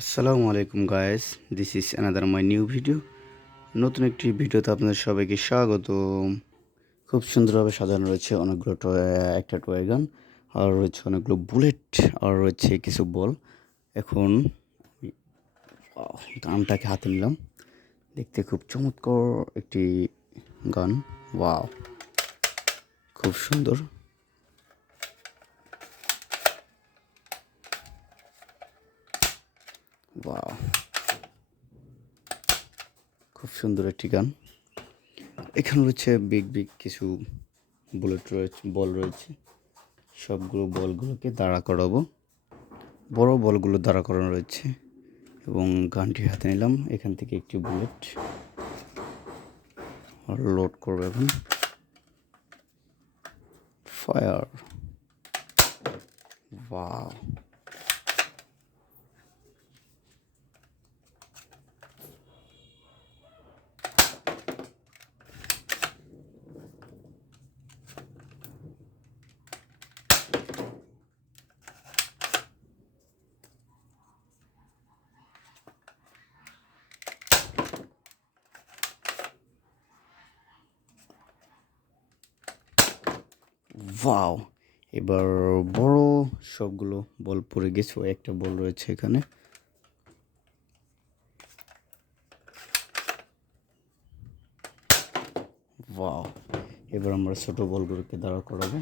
আসসালামু আলাইকুম guys, this is another my new video. নতুন একটি ভিডিওতে আপনাদের সবাইকে স্বাগত। খুব সুন্দরভাবে সাজানো রয়েছে অনেকগুলো একটা টয় গান, আর রয়েছে অনেকগুলো বুলেট, আর রয়েছে কিছু বল। এখন গানটাকে হাতে নিলাম, দেখতে খুব চমৎকার একটি গান। ওয়াও, খুব সুন্দর। ওয়াও, খুব সুন্দর একটি গান। এখানে রয়েছে বিগ বিগ কিছু বুলেট রয়েছে, বল রয়েছে। সবগুলো বলগুলোকে দাঁড়া করাবো, বড় বলগুলো দাঁড়া করানো রয়েছে। এবং গানটি হাতে নিলাম, এখান থেকে একটি বুলেট আর লোড করবো। এখন ফায়ার। Wow, wow. এবার বড় সবগুলো বল পড়ে গেছে, একটা বল রয়েছে এখানে। ওয়াও, এবার আমরা ছোট বলগুলোকে দাঁড়া করাবো।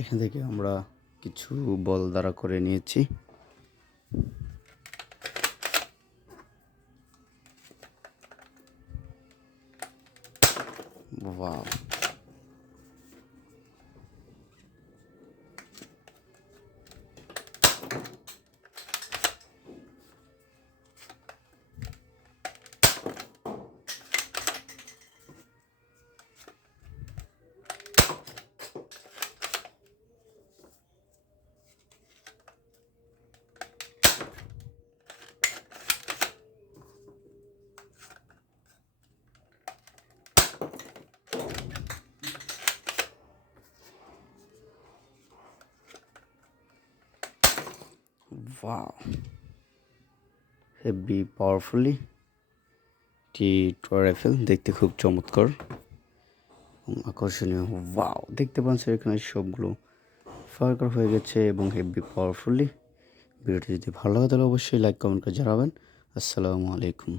এখান থেকে আমরা কিছু বল দাঁড়া করে নিয়েছি। ওয়াও, ওয়াও, হেভি পাওয়ারফুলি টি ট্রাইফেল, দেখতে খুব চমৎকার এবং আকর্ষণীয়। ওয়াও, দেখতে পাচ্ছেন এখানে সবগুলো ফায়ার করা হয়ে গেছে এবং হেভি পাওয়ারফুলি। ভিডিওটি যদি ভালো লাগে তাহলে অবশ্যই লাইক কমেন্ট করে জানাবেন। আসসালামু আলাইকুম।